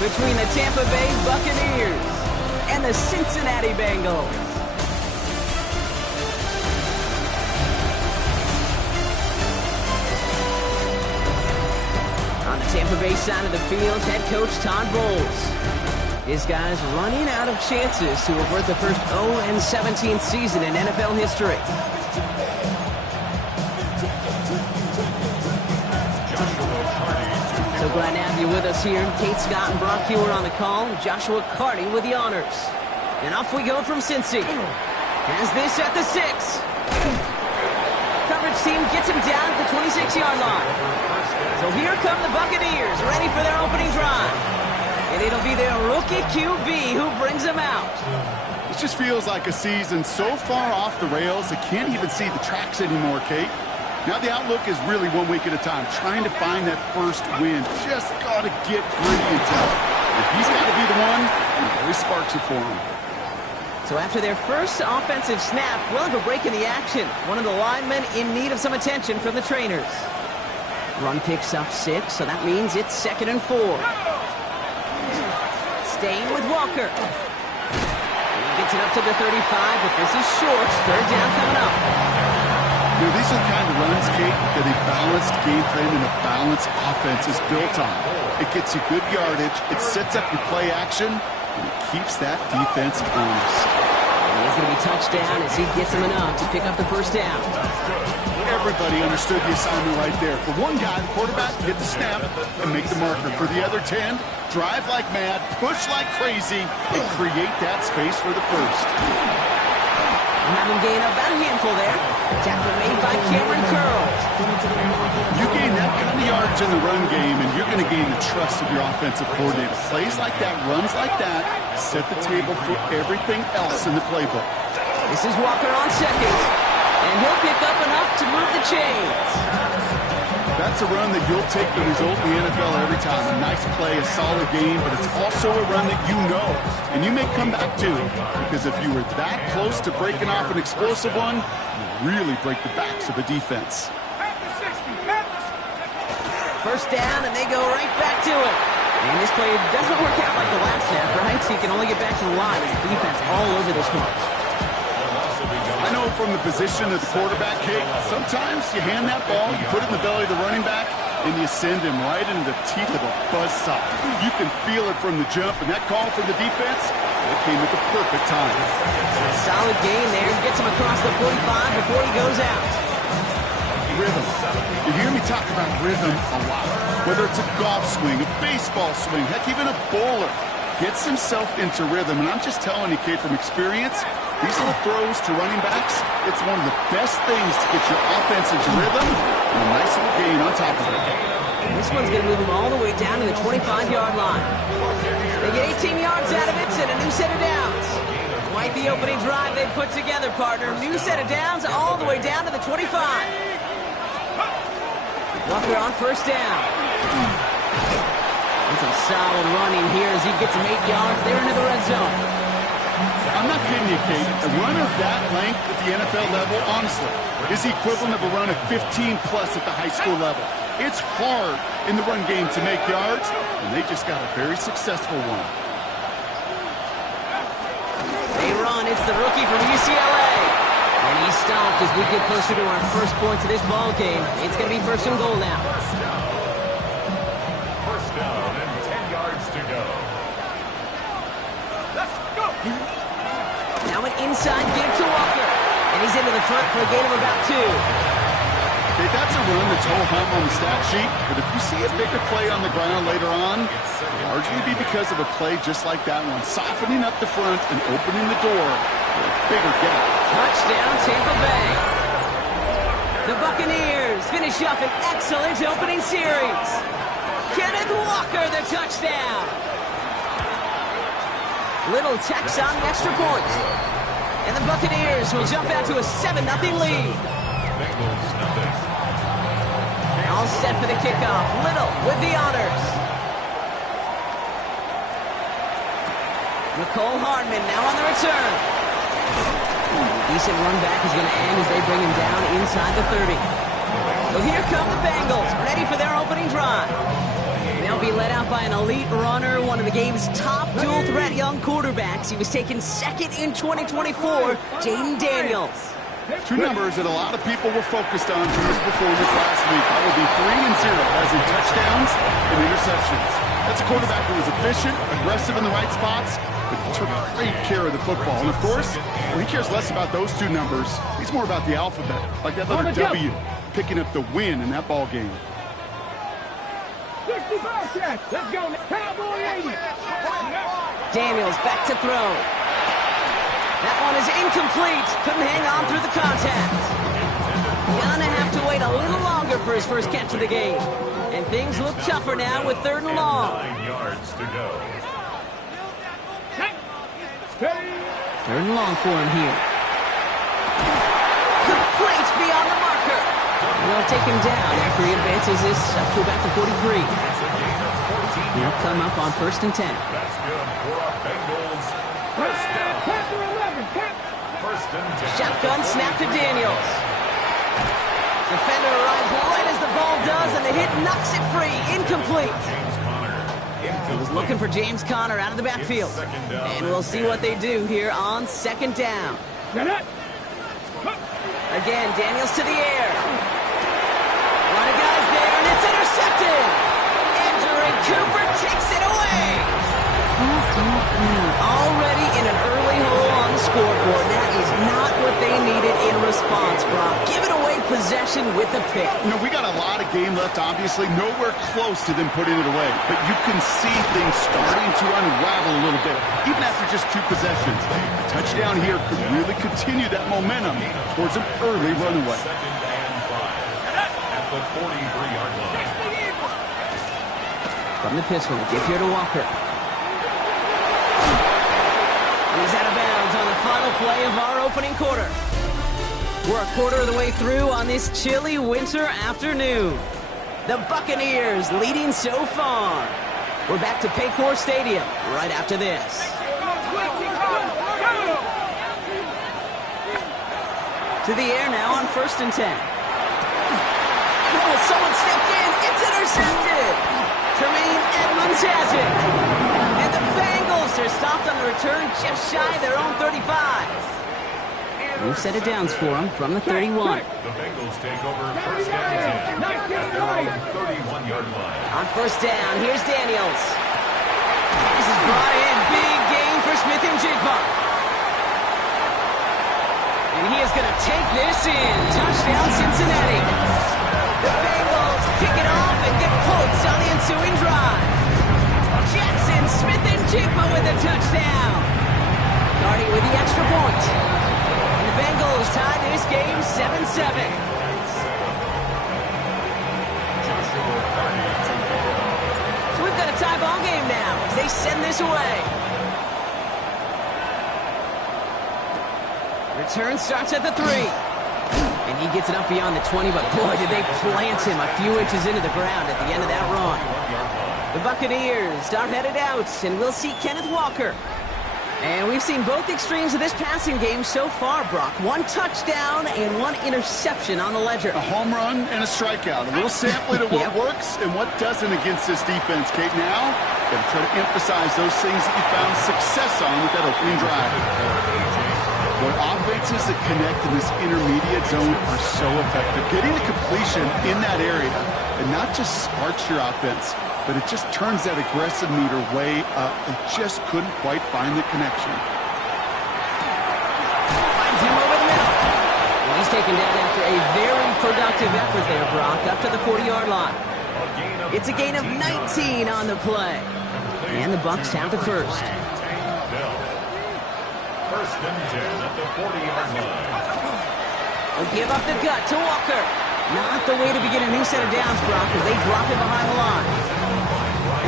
between the Tampa Bay Buccaneers and the Cincinnati Bengals. On the Tampa Bay side of the field, head coach Todd Bowles. His guys running out of chances to avert the first 0-17 season in NFL history. So glad to have you with us here. Kate Scott and Brock Hewer on the call. Joshua Carty with the honors. And off we go from Cincy. Has this at the 6. Coverage team gets him down at the 26-yard line. So here come the Buccaneers, ready for their opening drive. And it'll be their rookie QB who brings them out. This just feels like a season so far off the rails, they can't even see the tracks anymore, Kate. Now the outlook is really 1 week at a time, trying to find that first win. Just got to get gritty and tough. If he's got to be the one, it really sparks it for him. So after their first offensive snap, we'll have a break in the action. One of the linemen in need of some attention from the trainers. Run picks up 6, so that means it's 2nd and 4. Staying with Walker. And he gets it up to the 35, but this is short. 3rd down coming up. You know, these are the kind of runs, Kate, that a balanced game plan and a balanced offense is built on. It gets you good yardage, it sets up your play action, and it keeps that defense honest. And he's going to be touchdown as he gets him enough to pick up the 1st down. Everybody understood the assignment right there. For one guy, the quarterback, get the snap and make the marker. For the other 10, drive like mad, push like crazy, and create that space for the 1st. Having gained about a handful there. Tackle made by Cameron Curl. You gain that kind of yardage in the run game, and you're going to gain the trust of your offensive coordinator. Plays like that, runs like that, set the table for everything else in the playbook. This is Walker on 2nd, and he'll pick up enough to move the chains. That's a run that you'll take the result in the NFL every time. A nice play, a solid game, but it's also a run that you know, and you may come back to, because if you were that close to breaking off an explosive one, you really break the backs of a defense. 1st down, and they go right back to it. And this play doesn't work out like the last snap, right? So you can only get back to the line with the defense all over this one. I know from the position of the quarterback, Kate, sometimes you hand that ball, you put it in the belly of the running back, and you send him right into the teeth of a buzzsaw. You can feel it from the jump, and that call from the defense, it came at the perfect time. A solid gain there, gets him across the 45 before he goes out. Rhythm. You hear me talk about rhythm a lot. Whether it's a golf swing, a baseball swing, heck, even a bowler gets himself into rhythm. And I'm just telling you, Kate, from experience, these little throws to running backs, it's one of the best things to get your offense into rhythm and a nice little gain on top of it. This one's going to move him all the way down to the 25-yard line. They get 18 yards out of it and a new set of downs. Quite the opening drive they've put together, partner. New set of downs all the way down to the 25. Walker on 1st down. And some solid running here as he gets him 8 yards there into the red zone. I'm not kidding you, Kate. A run of that length at the NFL level, honestly, is the equivalent of a run of 15-plus at the high school level. It's hard in the run game to make yards, and they just got a very successful one. They run. It's the rookie from UCLA. And he's stopped as we get closer to our first point to this ball game. It's going to be 1st and goal now. First down and 10 yards to go. Let's go. Now an inside give to Walker. And he's into the front for a gain of about 2. Okay, that's a run that's ho-hum on the stat sheet, but if you see a bigger play on the ground later on, it'll largely be because of a play just like that one, softening up the front and opening the door for a bigger gap. Touchdown, Tampa Bay. The Buccaneers finish up an excellent opening series. Kenneth Walker, the touchdown. Little text on the extra point. And the Buccaneers will jump out to a 7-0 lead. All set for the kickoff. Little with the honors. Nicole Hardman now on the return. Decent run back is going to end as they bring him down inside the 30. So here come the Bengals, ready for their opening drive. They'll He'll be led out by an elite runner, one of the game's top dual-threat young quarterbacks. He was taken second in 2024, Jaden Daniels. Two numbers that a lot of people were focused on from his performance last week. That will be 3 and 0 as in touchdowns and interceptions. That's a quarterback who was efficient, aggressive in the right spots, but took great care of the football. And, of course, he cares less about those two numbers. He's more about the alphabet, like that letter W, picking up the win in that ball game. 65 catch. Let's go. Cowboy 80. Daniels back to throw. That one is incomplete. Couldn't hang on through the contact. Gonna have to wait a little longer for his first catch of the game. And things look tougher now with 3rd and long. 9 yards to go. 3rd and long for him here. Complete beyond the marker. And they'll take him down after he advances this up to about the 43. He'll come up on 1st and 10. That's good for our Bengals. First down. First and 10. Shotgun snap to Daniels. Defender arrives right as the ball does, and the hit knocks it free. Incomplete. He was looking for James Conner out of the backfield. And we'll see what they do here on 2nd down. Again, Daniels to the air. A lot of guys there, and it's intercepted. Andrew Cooper takes it away. Already in an early hole on the scoreboard. That is not what they needed in response, Brock. Giving away possession with a pick. You know, we got a lot of game left, obviously. Nowhere close to them putting it away. But you can see things starting to unravel a little bit, even after just 2 possessions. A touchdown here could really continue that momentum towards an early runaway. 2nd and 5 at the 43-yard line. From the pistol, give here to Walker. He's out of bounds on the final play of our opening quarter. We're a quarter of the way through on this chilly winter afternoon. The Buccaneers leading so far. We're back to Paycor Stadium right after this. To the air now on 1st and 10. Oh, someone stepped in. It's intercepted. Tremaine Edmonds has it. And the Bengals are stopped on the return just shy of their own 35. New set of downs for them from the 31. The Bengals take over 1st and 10 at their own 31-yard line. On 1st down, here's Daniels. This is brought in. Big game for Smith and Jigba. And he is going to take this in. Touchdown, Cincinnati. The Bengals pick it off and get points on the ensuing drive. Jackson, Smith and Jigba with a touchdown. Cardi with the extra point. And the Bengals tie this game 7-7. So we've got a tie ball game now as they send this away. Return starts at the 3. And he gets it up beyond the 20, but boy, did they plant him a few inches into the ground at the end of that run. The Buccaneers are headed out, and we'll see Kenneth Walker. And we've seen both extremes of this passing game so far, Brock. 1 touchdown and 1 interception on the ledger. A home run and a strikeout. A little sampling of what works and what doesn't against this defense, Kate. Now, got to try to emphasize those things that you found success on with that opening drive. Boy, offenses that connect in this intermediate zone are so effective. Getting a completion in that area, and not just sparks your offense, but it just turns that aggressive meter way up. They just couldn't quite find the connection. Finds him over the middle. Well, he's taken down after a very productive effort there, Brock, up to the 40-yard line. It's a gain of 19 on the play. And the Bucs have the first. 1st and 10 at the 40-yard line. They'll give up the gut to Walker. Not the way to begin a new set of downs, Brock, as they drop it behind the line.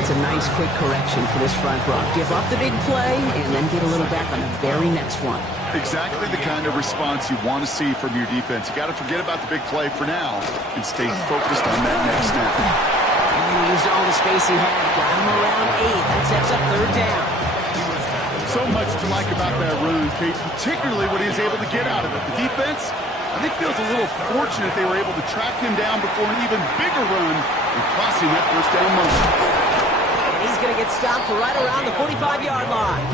That's a nice quick correction for this front, Brock. Give up the big play and then get a little back on the very next one. Exactly the kind of response you want to see from your defense. You got to forget about the big play for now and stay focused on that next snap. He used all the space he had. Got him around 8. That sets up 3rd down. So much to like about that run, Kate, particularly what he was able to get out of it. The defense, I think, feels a little fortunate they were able to track him down before an even bigger run and crossing that 1st down moment. get stopped for right around the 45-yard line.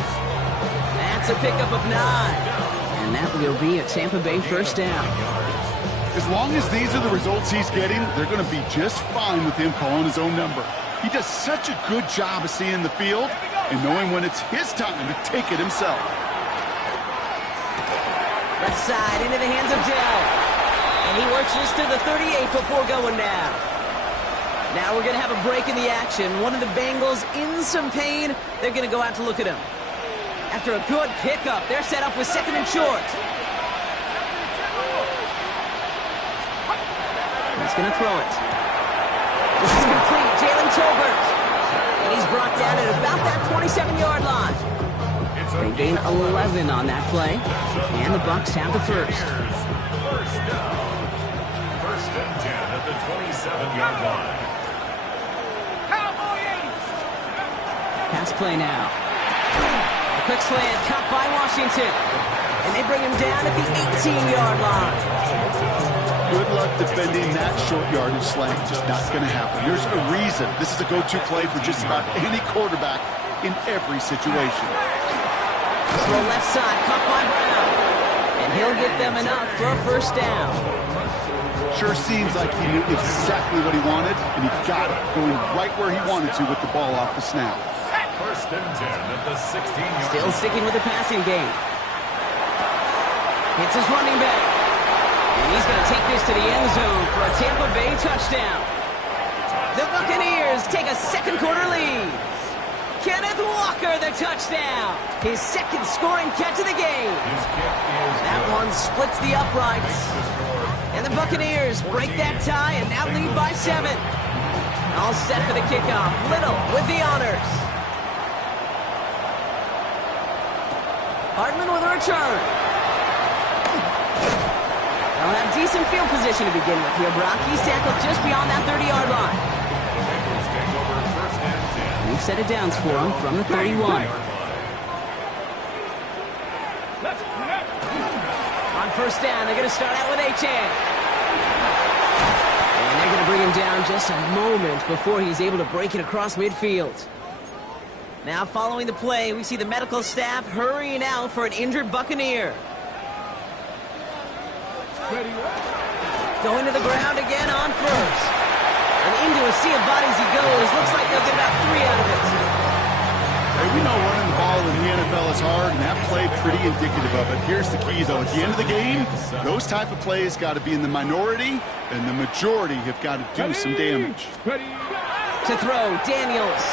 That's a pickup of 9. And that will be a Tampa Bay first down. As long as these are the results he's getting, they're going to be just fine with him calling his own number. He does such a good job of seeing the field and knowing when it's his time to take it himself. Left side into the hands of Dell. And he works this to the 38 before going down. Now we're going to have a break in the action. One of the Bengals in some pain. They're going to go out to look at him. After a good pickup, they're set up with 2nd and short. He's going to throw it. This is complete. Jalen Tolbert. And he's brought down at about that 27-yard line. They gain 11 on that play. And the Bucs have the first. First down. 1st and 10 at the 27-yard line. Pass play now. A quick slant caught by Washington. And they bring him down at the 18-yard line. Good luck defending that short yardage slant. Just not going to happen. There's a reason this is a go-to play for just about any quarterback in every situation. Throw left side, caught by Brown. And he'll get them enough for a first down. Sure seems like he knew exactly what he wanted, and he got it, going right where he wanted to with the ball off the snap. 1st and 10 at the 16-yard Still line. sticking with the passing game. Hits his running back. And he's going to take this to the end zone for a Tampa Bay touchdown. The Buccaneers take a 2nd quarter lead. Kenneth Walker, the touchdown. His 2nd scoring catch of the game. That one splits the uprights. And the Buccaneers break that tie and now lead by 7. All set for the kickoff. Little with the honors. Hardman with a return. They'll have decent field position to begin with here, Brock. He's tackled just beyond that 30-yard line. We've set it downs for him from the 31. On first down, they're going to start out with Achane. And they're going to bring him down just a moment before he's able to break it across midfield. Now following the play, we see the medical staff hurrying out for an injured Buccaneer. Going to the ground again on first. And into a sea of bodies he goes. Looks like they'll get about 3 out of it. Hey, we know running the ball in the NFL is hard, and that play pretty indicative of it. Here's the key, though. At the end of the game, those type of plays got to be in the minority, and the majority have got to do some damage. To throw, Daniels.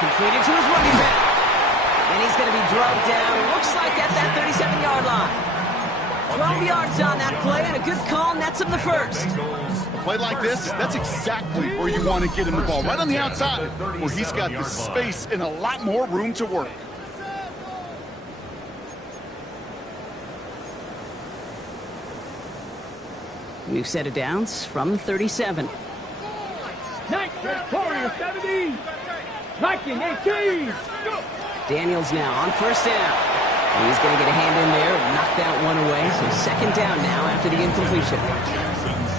Completed to his running back. And he's going to be drugged down. Looks like at that 37-yard line. 12 yards on that play, and a good call nets him the first. A play like this, that's exactly where you want to get him the ball. Right on the outside, where he's got the space and a lot more room to work. We've set it downs from the 37. 70. 19, 18. Daniels now on first down. He's going to get a hand in there and knock that one away. So 2nd down now after the incompletion.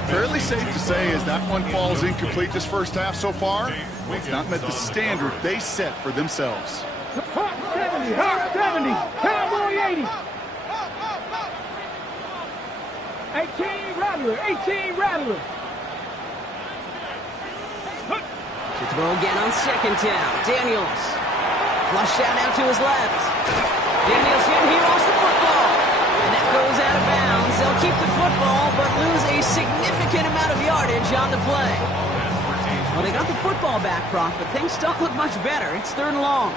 Fairly safe to say as that one falls incomplete this first half so far, it's not met the standard they set for themselves. Hawk 70, Hawk 70, Cowboy 80. 18 Rattler, 18 Rattler. To throw again on 2nd down. Daniels. Flush out to his left. Daniels hit, he lost the football. And that goes out of bounds. They'll keep the football, but lose a significant amount of yardage on the play. Well, they got the football back, Brock, but things don't look much better. It's 3rd and long.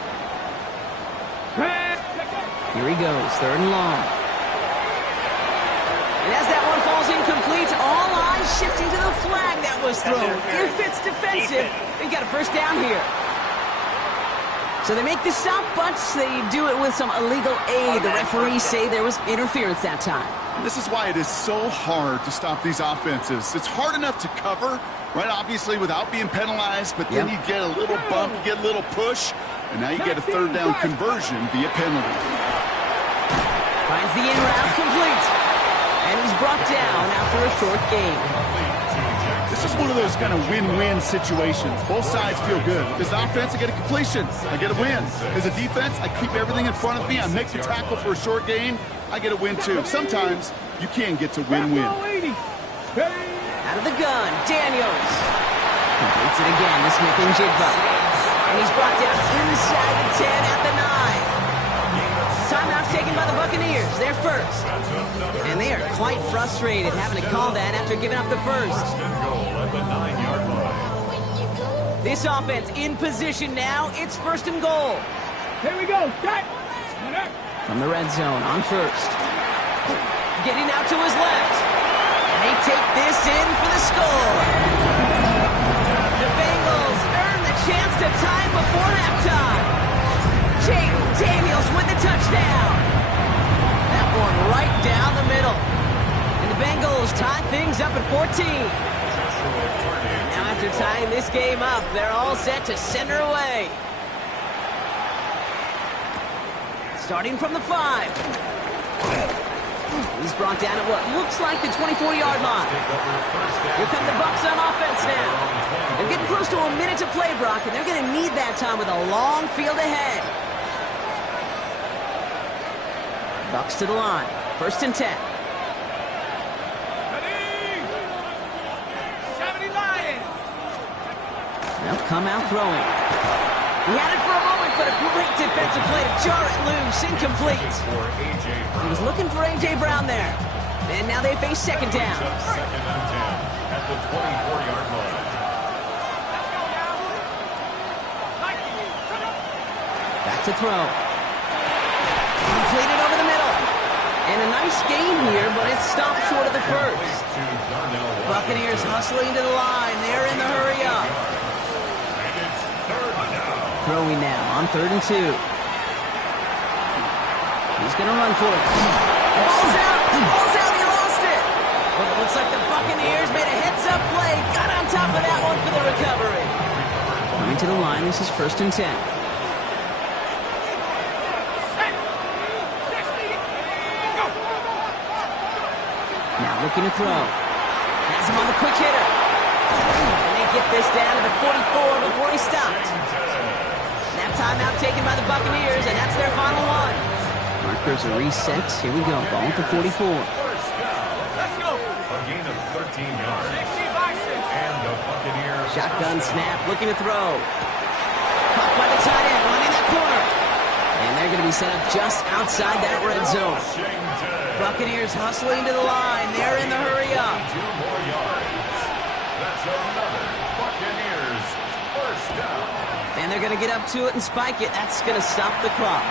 Here he goes, 3rd and long. And as that one falls incomplete, all eyes shifting to the flag that was thrown. If it's defensive, they got a first down here. So they make the stop, but they do it with some illegal aid. The referees say there was interference that time. And this is why it is so hard to stop these offenses. It's hard enough to cover, right, obviously, without being penalized, but then you get a little bump, you get a little push, and now you get a 3rd down conversion via penalty. Finds the in route complete. And he's brought down after a short game. This This is one of those kind of win-win situations. Both sides feel good. As an offense, I get a completion. I get a win. As a defense, I keep everything in front of me. I make the tackle for a short gain. I get a win, too. Sometimes you can get to win-win. Out of the gun, Daniels. Completes it again to Smith-Njigba. And he's brought down inside the 10 at the 9. Timeout taken by the Buccaneers. They're first. And they are quite frustrated having to call that after giving up the first. This offense in position now. It's first and goal. Here we go. Cut. From the red zone on first. Getting out to his left. And they take this in for the score. The Bengals earn the chance to tie it before halftime. Jaden Daniels with the touchdown. That one right down the middle. And the Bengals tie things up at 14. Now after tying this game up, they're all set to send her away. Starting from the 5. He's brought down at what looks like the 24-yard line. Here come the Bucs on offense now. They're getting close to a minute to play, Brock, and they're going to need that time with a long field ahead. Bucs to the line. First and 10. They'll come out throwing. He had it for a moment, but a great defensive play to jar it loose. Incomplete. He was looking for A.J. Brown there. And now they face second down. Second and 10 at the 24-yard line. Back to throw. Completed over the middle. And a nice game here, but it's stopped short of the first. Buccaneers hustling to the line. They're in the hurry up. Throwing now on 3rd and 2. He's going to run for it. Ball's out. Ball's out. He lost it. But it looks like the Buccaneers made a heads-up play. Got on top of that one for the recovery. Coming to the line. This is 1st and 10. Now looking to throw. Has him on the quick hitter. And they get this down to the 44 before he stopped. That timeout taken by the Buccaneers, and that's their final one. Markers are reset. Here we go. Ball at the 44. Let's go. A gain of 13 yards. And the Buccaneers. Shotgun snap, looking to throw. Caught by the tight end, running that corner. And they're going to be set up just outside that red zone. Buccaneers hustling to the line. They're in the hurry up. 2 more yards. That's another Buccaneers first down. And they're going to get up to it and spike it. That's going to stop the clock.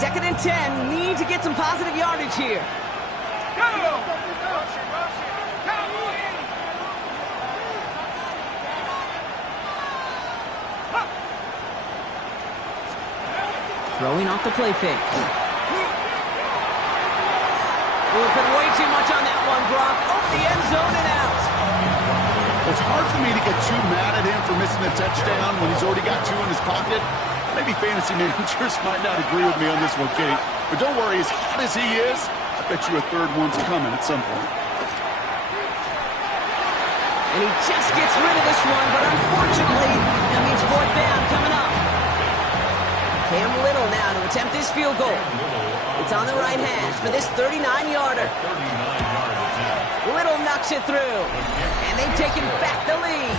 Second and 10. Need to get some positive yardage here. Throwing off the play fake. We'll put way too much on that one, Brock. Off the end zone and out. It's hard for me to get too mad at him for missing a touchdown when he's already got 2 in his pocket. Maybe fantasy managers might not agree with me on this one, Kate. But don't worry, as hot as he is, I bet you a 3rd one's coming at some point. And he just gets rid of this one, but unfortunately, that means 4th down coming up. Cam Little now to attempt this field goal. It's on the right hash for this 39-yarder. Little knocks it through, and they've taken back the lead.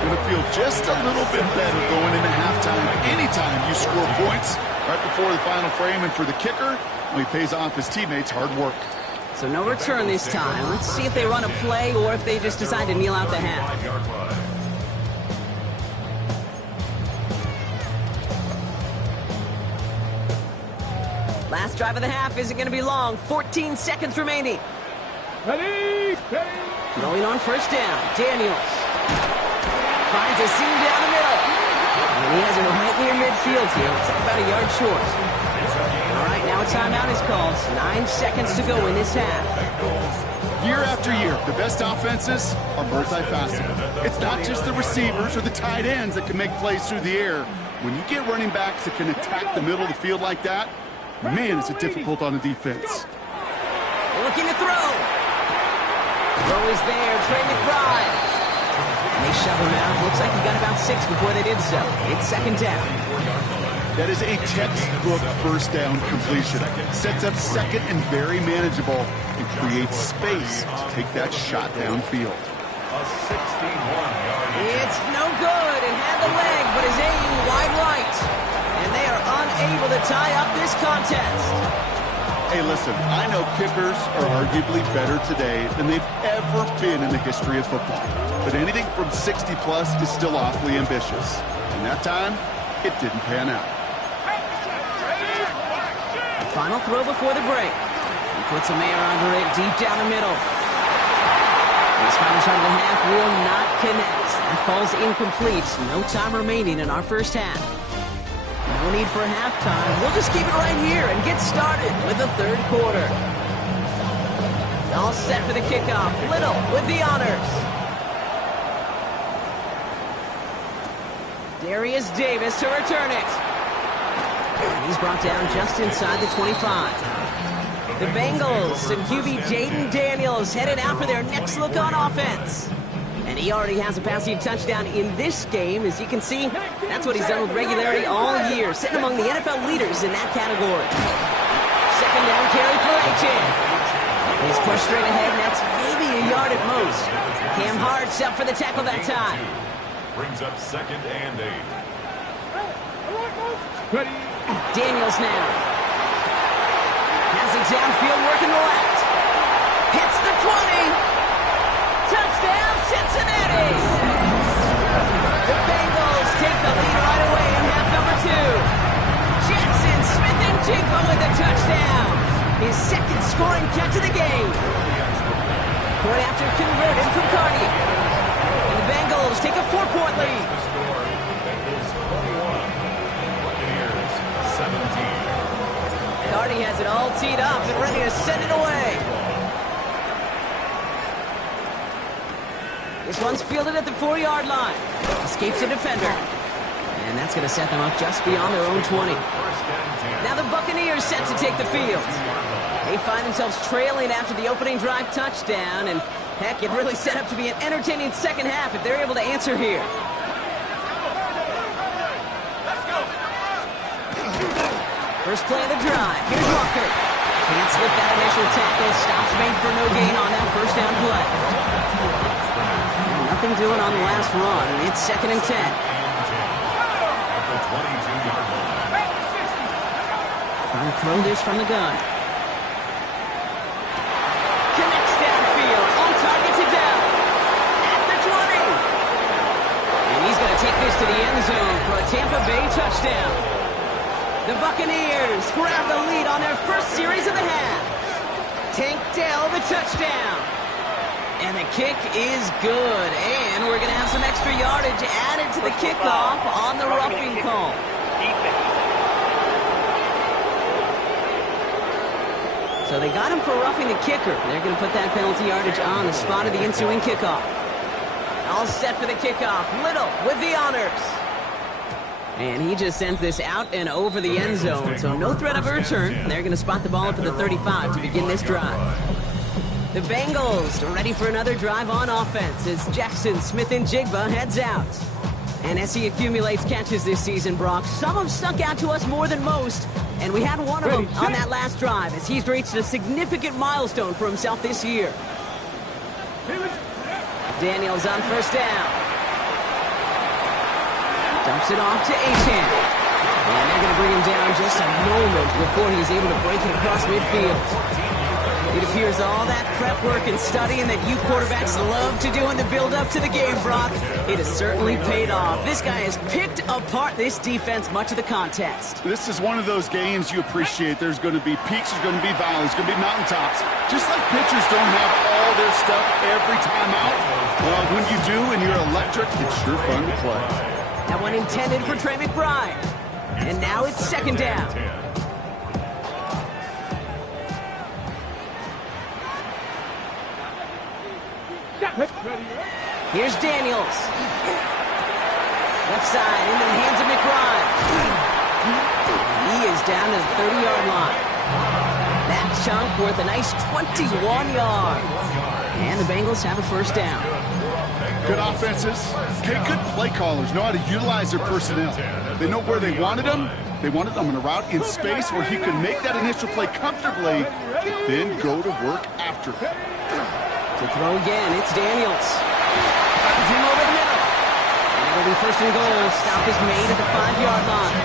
Going to feel just a little bit better going into halftime. Anytime you score points right before the final frame, and for the kicker, well, he pays off his teammates' hard work. So no return this time. Let's see if they run a play or if they just decide to kneel out the half. Last drive of the half isn't going to be long. 14 seconds remaining. Ready? Throwing on first down. Daniels finds a seam down the middle. And he has it right near midfield here. It's about a yard short. All right, now a timeout is called. 9 seconds to go in this half. Year after year, the best offenses are multifaceted. It's not just the receivers or the tight ends that can make plays through the air. When you get running backs that can attack the middle of the field like that, man, is it difficult on the defense. Looking to throw. Throw is there. Trey McBride. And they shove him out. Looks like he got about 6 before they did so. It's second down. That is a textbook first down completion. Sets up second and very manageable and creates space to take that shot downfield. A 61-yard. It's no good. It had the leg, but is aiming wide right. And they are unable to tie up this contest. Hey, listen, I know kickers are arguably better today than they've ever been in the history of football. But anything from 60-plus is still awfully ambitious. And that time, it didn't pan out. The final throw before the break. He puts a man under it deep down the middle. This final shot of the half will not connect. That falls incomplete. No time remaining in our first half. No need for halftime. We'll just keep it right here and get started with the third quarter. All set for the kickoff. Little with the honors. Darius Davis to return it. And he's brought down just inside the 25. The Bengals and QB Jaden Daniels headed out for their next look on offense. And he already has a passing touchdown in this game. As you can see, that's what he's done with regularity all year, sitting among the NFL leaders in that category. Second down carry for Achan. He's pushed straight ahead, and that's maybe a yard at most. Cam Hart's up for the tackle that time. Brings up second and 8. Daniels now. Has it downfield, working the left. Hits the 20. Touchdown, Cincinnati! The Bengals take the lead right away in half number 2. Jackson Smith-Njigba with a touchdown. His second scoring catch of the game. Point after converted from Cardi. And the Bengals take a 4-point lead. Bengals 21. Buccaneers 17. Cardi has it all teed up and ready to send it away. This one's fielded at the 4-yard line. Escapes a defender. And that's going to set them up just beyond their own 20. Now the Buccaneers set to take the field. They find themselves trailing after the opening drive touchdown. And heck, it really set up to be an entertaining second half if they're able to answer here. First play of the drive. Here's Walker. Can't slip that initial tackle. Stops made for no gain on that first down play. Nothing doing on the last run. It's second and 10. Trying to throw this from the gun. Connects downfield. On target to Dell. At the 20. And he's going to take this to the end zone for a Tampa Bay touchdown. The Buccaneers grab the lead on their first series of the half. Tank Dell the touchdown. And the kick is good. And we're going to have some extra yardage added to the kickoff on the roughing call. So they got him for roughing the kicker. They're going to put that penalty yardage on the spot of the ensuing kickoff. All set for the kickoff. Little with the honors. And he just sends this out and over the end zone. So no threat of a return. They're going to spot the ball up at the 35 to begin this drive. The Bengals are ready for another drive on offense as Jackson Smith-Njigba heads out. And as he accumulates catches this season, Brock, some have stuck out to us more than most. And we had one of them on that last drive as he's reached a significant milestone for himself this year. Daniels on first down. Dumps it off to Achan. And they're going to bring him down just a moment before he's able to break it across midfield. It appears all that prep work and studying that you quarterbacks love to do in the build-up to the game, Brock, it has certainly paid off. This guy has picked apart this defense much of the contest. This is one of those games you appreciate. There's going to be peaks, there's going to be valleys, there's going to be mountaintops. Just like pitchers don't have all their stuff every time out. Well, when you do and you're electric, it's sure fun to play. That one intended for Trey McBride. And now it's second down. Here's Daniels. Left side into the hands of McBride. He is down to the 30-yard line. That chunk worth a nice 21 yards. And the Bengals have a first down. Good offenses. Okay, good play callers know how to utilize their personnel. They know where they wanted them. They wanted them in a route in space where he could make that initial play comfortably, then go to work after it. To throw again, it's Daniels. Finds him over the middle. And it'll be first and goal. Stop is made at the 5-yard line.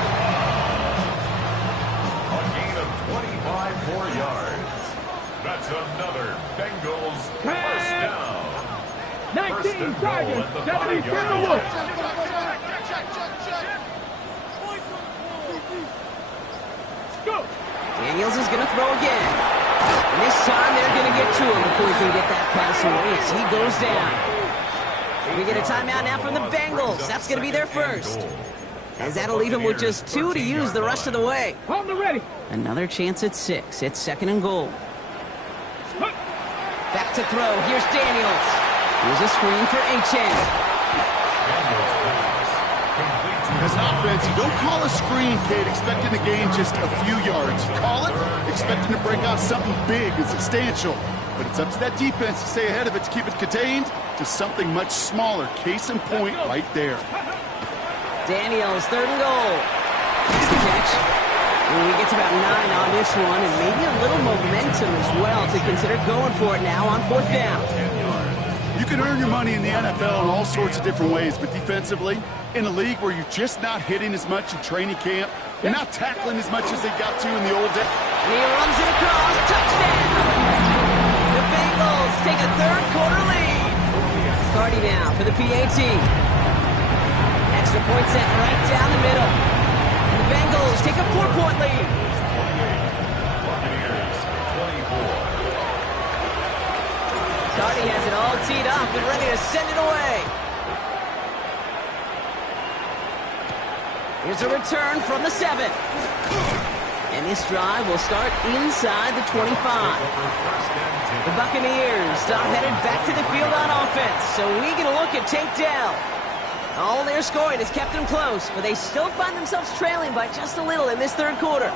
A gain of 25 more yards. That's another Bengals first down. 19 targets, 70 Timberwolves. Go. Daniels is going to throw again. And this time they're going to get to him before he can get that pass away as he goes down. We get a timeout now from the Bengals. That's going to be their first. As that'll leave him with just 2 to use the rest of the way. On the ready. Another chance at 6. It's second and goal. Back to throw. Here's Daniels. Here's a screen for HN. As an offense, you don't call a screen, kid, expecting to gain just a few yards. You call it expecting to break out something big and substantial. But it's up to that defense to stay ahead of it, to keep it contained to something much smaller. Case in point right there. Daniels, third and goal. Makes the catch. And he gets about 9 on this one, and maybe a little momentum as well to consider going for it now on fourth down. You can earn your money in the NFL in all sorts of different ways, but defensively, in a league where you're just not hitting as much in training camp, you're not tackling as much as they got to in the old days. And he runs it across. Touchdown! The Bengals take a third-quarter lead. Cardi now for the PAT. Extra point set right down the middle. And the Bengals take a 4-point lead. Buccaneers 24. Cardi has it all teed up and ready to send it away. Here's a return from the 7. And this drive will start inside the 25. The Buccaneers are headed back to the field on offense, so we get a look at Tank Dell. All their scoring has kept them close, but they still find themselves trailing by just a little in this third quarter.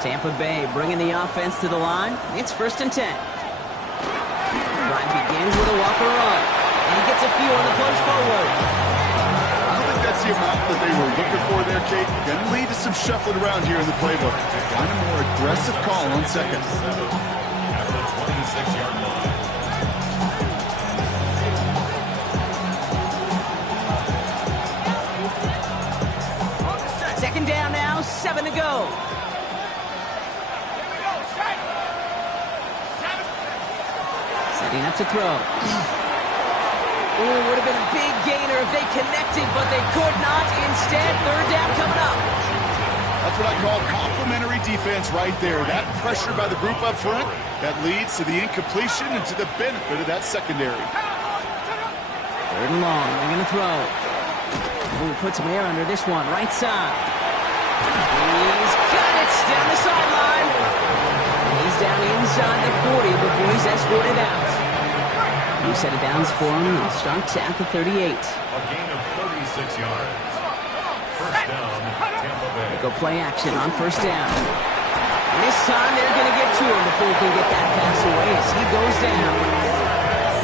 Tampa Bay bringing the offense to the line. It's first and 10. Drive begins with a Walker run, and he gets a few on the plunge forward. I don't think that's the amount that they were looking for there, Kate. Going to lead to some shuffling around here in the playbook. Find a more aggressive call on second. At the 26-yard line. Second down now, 7 to go. Setting up to throw. Ooh, would have been a big gainer if they connected, but they could not. Instead, third down coming up. That's what I call complementary defense right there. That pressure by the group up front, that leads to the incompletion and to the benefit of that secondary. Third and long, they're going to throw. Ooh, put some air under this one, right side. He's got it, down the sideline. And he's down inside the 40 before he's escorted out. New set of downs for him, and starts at the 38. A gain of 36 yards. First down, Tampa Bay. They go play action on first down. And this time they're going to get to him before he can get that pass away as he goes down.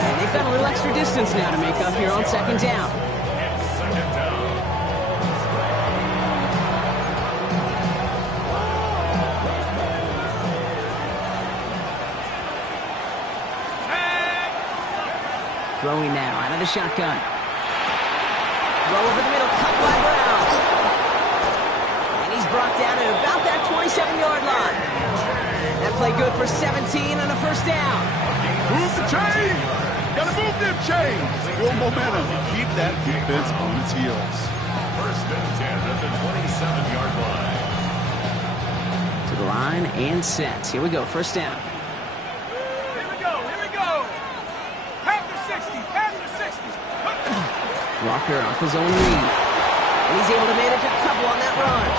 And they've got a little extra distance now to make up here on second down. Second down. Throwing now out of the shotgun. Throw over the middle, cut by Brown. And he's brought down to about that 27-yard line. That play good for 17 and a first down. Move the chain! Gotta move them chains! Build momentum. Keep that defense on its heels. First and 10 at the 27-yard line. To the line and set. Here we go, first down. Walker off his own lead. And he's able to manage a couple on that run.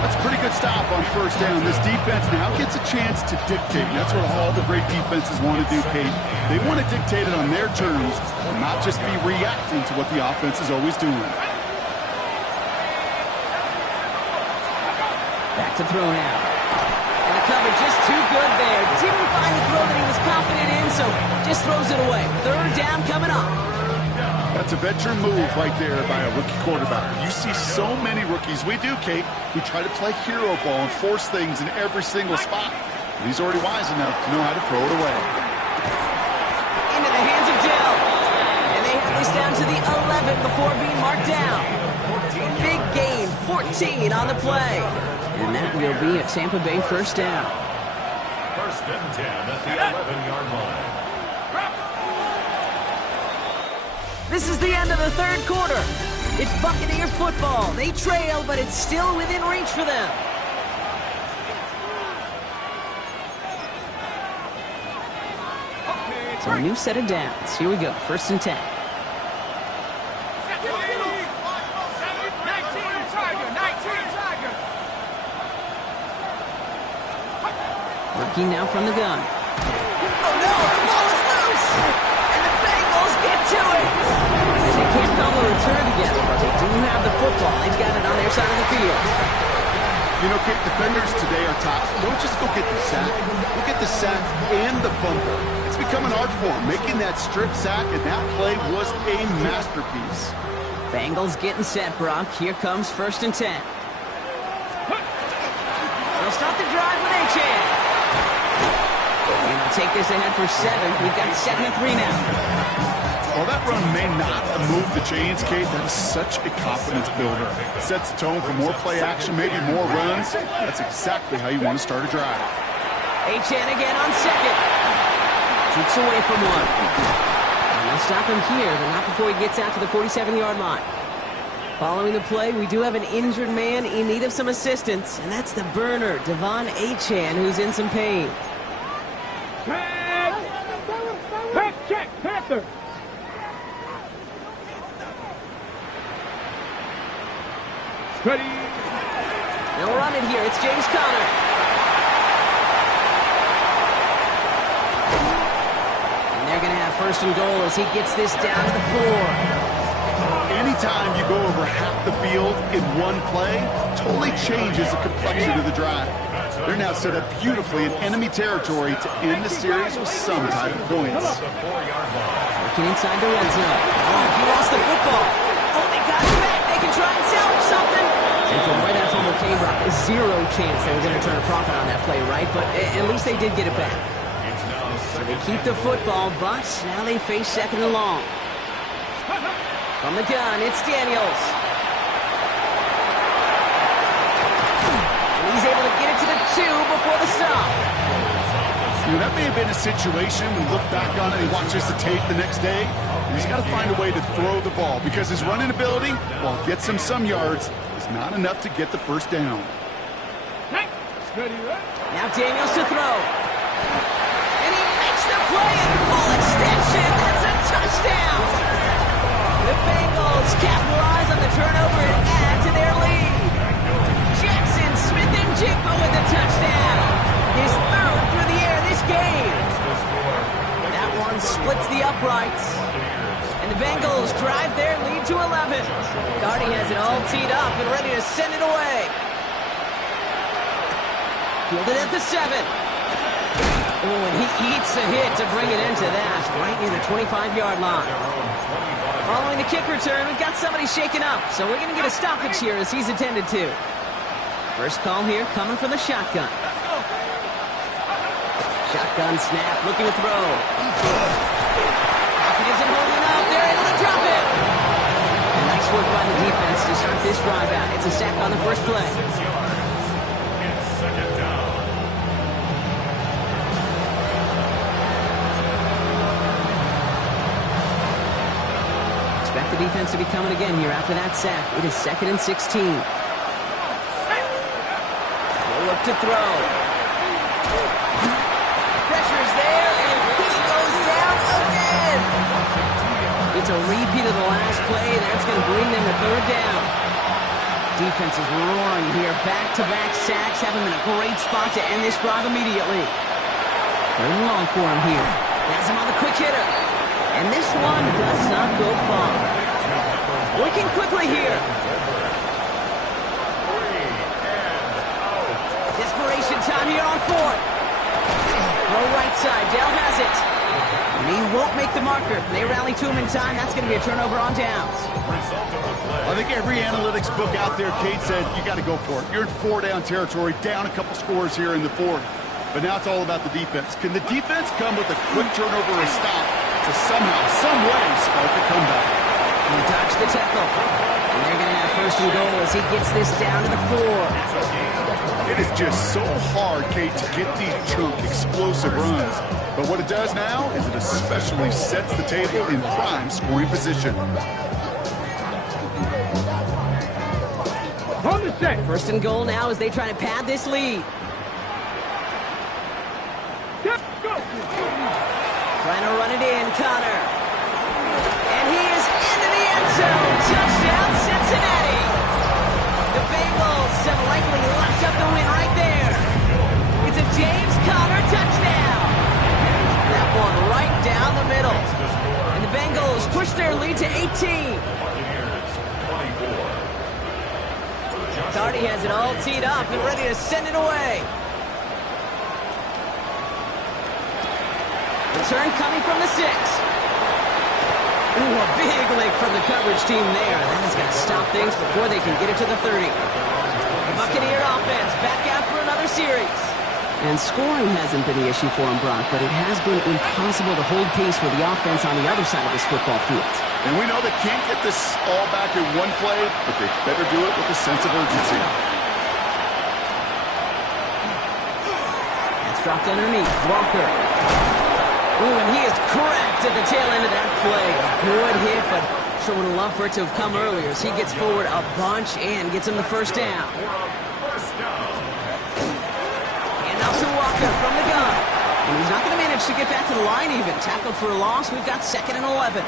That's pretty good stop on first down. This defense now gets a chance to dictate. And that's what all the great defenses want to do, Kate. They want to dictate it on their terms, and not just be reacting to what the offense is always doing. Back to throw now. And the cover just too good there. Didn't find the throw that he was confident in, so just throws it away. Third down coming up. That's a veteran move right there by a rookie quarterback. You see so many rookies, we do, Kate, who try to play hero ball and force things in every single spot. And he's already wise enough to know how to throw it away. Into the hands of Dell. And they have this down to the 11 before being marked down. Big gain, 14 on the play. And that will be a Tampa Bay first down. First and 10 at the 11-yard line. This is the end of the third quarter. It's Buccaneer football. They trail, but it's still within reach for them. So a new set of downs. Here we go. First and 10. Rookie now from the gun. Oh no, the ball is loose! And the Bengals get to it! And they can't cobble a return together, but they do have the football. They've got it on their side of the field. You know, Kate, defenders today are taught, don't just go get the sack. Go get the sack and the bumper. It's become an art form, making that strip sack, and that play was a masterpiece. Bengals getting set, Brock. Here comes first and 10. They'll start the drive with A-Chan. Take this ahead for 7. We've got 2nd and 3 now. While that run may not have moved the chains, Kate, that is such a confidence builder. It sets the tone for more play action, maybe more runs. That's exactly how you want to start a drive. A-Chan again on 2nd. Shoots away from 1. And they'll stop him here, but not before he gets out to the 47-yard line. Following the play, we do have an injured man in need of some assistance, and that's the burner, Devon A-Chan, who's in some pain. Pass check, Panther. Ready. They'll run it here. It's James Conner. And they're going to have first and goal as he gets this down to the 4. Anytime you go over half the field in one play, totally changes the complexion of the drive. They're now set up beautifully in enemy territory to end the series with some type of points. Working inside the red zone. Oh, he lost the football. Oh, they got it back. They can try and salvage something. And from where that fumble came from, zero chance they were going to turn a profit on that play, right? But at least they did get it back. So they keep the football, but now they face 2nd and long. From the gun, it's Daniels. He's able to get it to the 2 before the stop. You know, that may have been a situation we look back on it and he watches the tape the next day. He's got to find a way to throw the ball because his running ability, while it gets him some yards, is not enough to get the first down. Now Daniels to throw. And he makes the play in full extension. That's a touchdown. The Bengals capitalize on the turnover and add to their lead. Jackson Smith-Njigba with the touchdown. His 3rd through the air this game. That one splits the uprights. And the Bengals drive their lead to 11. Cardi has it all teed up and ready to send it away. Fielded at the 7. Oh, and he eats a hit to bring it into that, right near the 25-yard line. Following the kick return, we've got somebody shaken up, so we're going to get a stoppage here as he's attended to. First call here coming from the shotgun. Shotgun snap, looking to throw. Pocket isn't holding up. They're able to drop it. And nice work by the defense to start this drive out. It's a sack on the first play. It's 2nd down. Expect the defense to be coming again here after that sack. It is 2nd and 16. They'll look to throw. Pressure's there, and he goes down again. It's a repeat of the last play. That's going to bring them to 3rd down. defense is roaring here. Back-to-back sacks have him in a great spot to end this drive immediately. Third and long for him here. Has him on the quick hitter. And this one does not go far. Working quickly here. Desperation time here on fourth. Throw right side. Dell has it. And he won't make the marker. They rally to him in time. That's going to be a turnover on downs. I think every analytics book out there, Kate, said you got to go for it. You're in four-down territory, down a couple scores here in the fourth. But now it's all about the defense. Can the defense come with a quick turnover or a stop to somehow, some way, spark a comeback? He dodged the tackle. And they're going to have first and goal as he gets this down to the 4. It is just so hard, Kate, to get these chunk, explosive runs. But what it does now is it especially sets the table in prime scoring position. On the set. First and goal now as they try to pad this lead. Go. Trying to run it in, Connor. And he is into the end zone. Touchdown, Cincinnati. The Bengals have likely locked up the win right there. It's a James Conner touchdown. That one right down the middle. And the Bengals push their lead to 18. Darty has it all teed up and ready to send it away. Return coming from the 6. Ooh, a big lick from the coverage team there. That is going to stop things before they can get it to the 30. The Buccaneer offense back out for another series. And scoring hasn't been the issue for him, Brock, but it has been impossible to hold pace with the offense on the other side of this football field. And we know they can't get this all back in one play, but they better do it with a sense of urgency. It's dropped underneath. Walker. Ooh, and he is cracked at the tail end of that play. A good hit, but sure would have loved for it to have come earlier as he gets forward a bunch and gets him the first down. And up to Walker from the gun. And he's not going to manage to get back to the line even. Tackled for a loss. We've got 2nd and 11.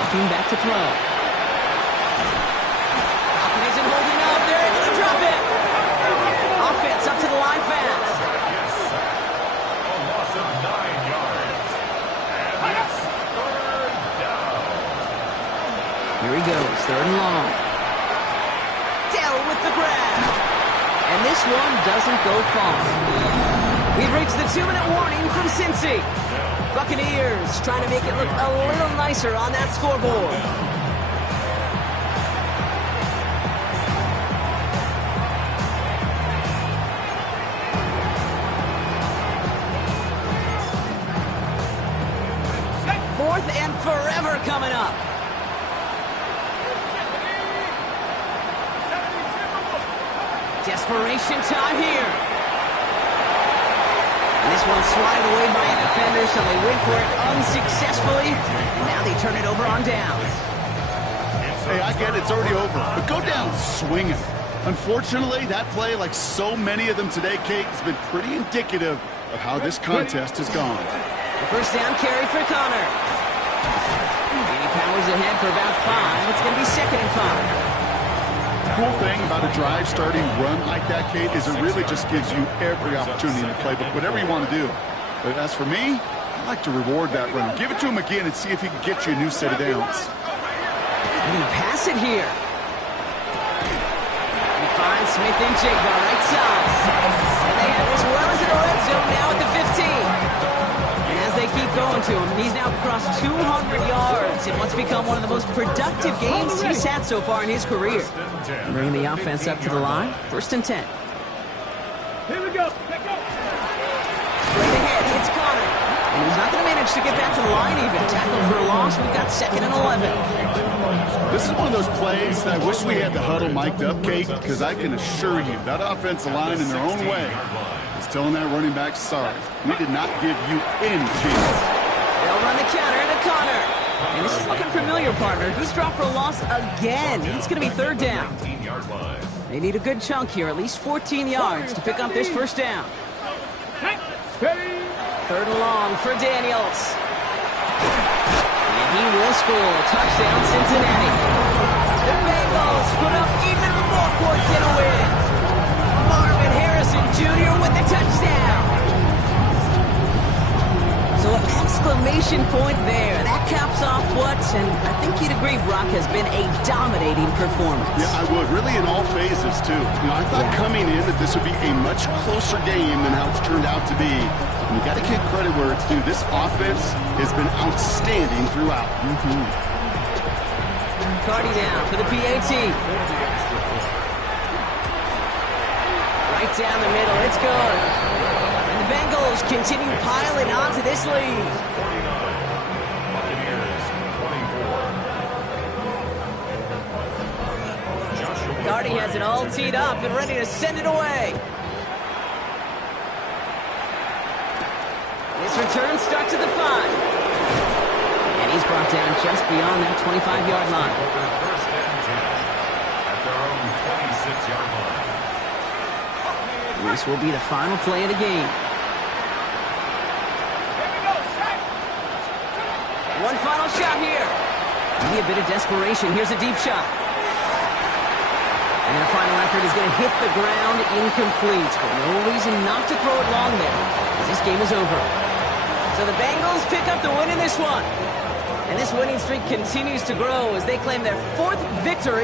Walking back to throw. Offense up to the line fast. A loss of 9 yards. And it's third down. Here he goes, 3rd and long. Dell with the grab. And this one doesn't go far. We've reached the 2-minute warning from Cincy. Buccaneers trying to make it look a little nicer on that scoreboard. And forever coming up. Desperation time here. And this one's swatted away by a defender, so they went for it unsuccessfully. And now they turn it over on downs. Hey, I get it, it's already over, but go down swinging. Unfortunately, that play, like so many of them today, Kate, has been pretty indicative of how this contest has gone. The first down carry for Connor. And he powers ahead for about 5. It's going to be 2nd and 5. Cool thing about a drive starting run like that, Kate, is it really just gives you every opportunity in the playbook, whatever you want to do. But as for me, I like to reward that run. Give it to him again and see if he can get you a new set of downs. They're going to pass it here. He finds Smith and Jigba right side. And they have this well into the red zone now at the 15. And as they keep going to him, he's now crossed 200 yards in what's become one of the most productive games he's had so far in his career. Bringing the offense up to the line. 1st and 10. Here we go. Let go. Straight ahead, it's Connor. And he's not going to manage to get back to the line even. Tackled for a loss. We've got 2nd and 11. This is one of those plays that I wish we had the huddle mic'd up, Kate, because I can assure you that offensive line in their own way is telling that running back, sorry, we did not give you any chance. They'll run the counter into Connor. And this is looking familiar, partner. He's dropped for a loss again. It's going to be 3rd down. They need a good chunk here, at least 14 yards to pick up this 1st down. 3rd and long for Daniels. And he will score. Touchdown, Cincinnati. The Bengals put up even more points in a win. Marvin Harrison Jr. with the touchdown. So an exclamation point there. That caps off what, and I think you'd agree, Brock, has been a dominating performance. Yeah, I would. Really in all phases, too. I thought coming in that this would be a much closer game than how it's turned out to be. And you got to give credit where it's due. This offense has been outstanding throughout. Cardi down for the PAT. Right down the middle. It's good. And the Bengals continue piling onto this lead. 49. Buccaneers 24. Cardi has it all teed up and ready to send it away. This return starts at the 5. And he's brought down just beyond that 25-yard line. First and 10 at their own 26-yard line. This will be the final play of the game. One final shot here. Maybe a bit of desperation. Here's a deep shot. And their final effort is going to hit the ground incomplete. But no reason not to throw it long there, as this game is over. So the Bengals pick up the win in this one. And this winning streak continues to grow as they claim their 4th victory